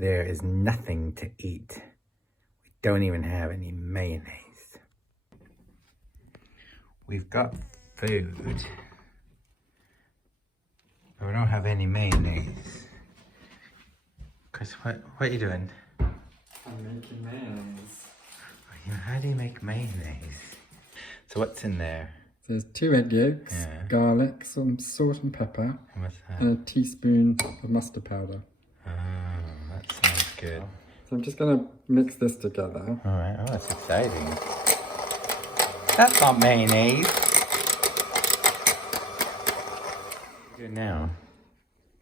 There is nothing to eat. We don't even have any mayonnaise. We've got food, but we don't have any mayonnaise. Chris, what are you doing? I'm making mayonnaise. How do you make mayonnaise? So what's in there? There's 2 egg yolks, Yeah. garlic, some salt and pepper, And what's that? and a teaspoon of mustard powder. Oh, that sounds good. So I'm just going to mix this together. All right. Oh, that's exciting. That's not mayonnaise. What do you do now?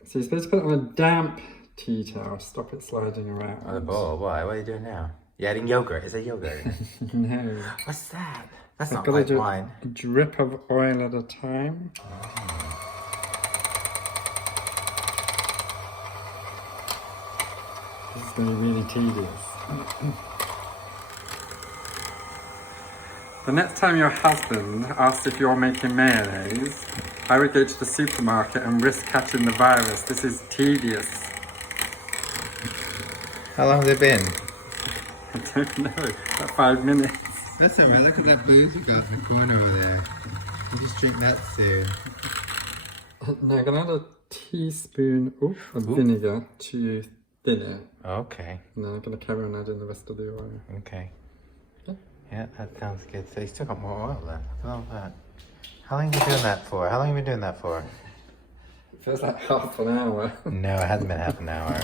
So you're supposed to put it on a damp tea towel, stop it sliding around. On the bowl. Why? What are you doing now? You're adding yogurt. Is there yogurt in it? No. What's that? That's I've not got to like do wine. a drip of oil at a time. This is going to be really tedious. The next time your husband asks if you're making mayonnaise, I would go to the supermarket and risk catching the virus. This is tedious. How long has it been? I don't know, about 5 minutes. That's alright. Look at that booze we got in the corner over there. We'll just drink that soon. Now I'm going to add a teaspoon of vinegar to thin it. Okay. And then I'm going to carry on adding the rest of the oil. Okay. Okay. Yeah, that sounds good. So you still got more oil then. Look at all that. How long have you been doing that for? How long have you been doing that for? It feels like half an hour. No, it hasn't been half an hour.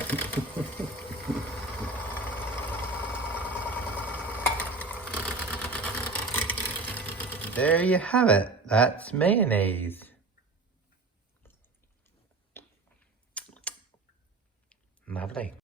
There you have it. That's mayonnaise. Lovely.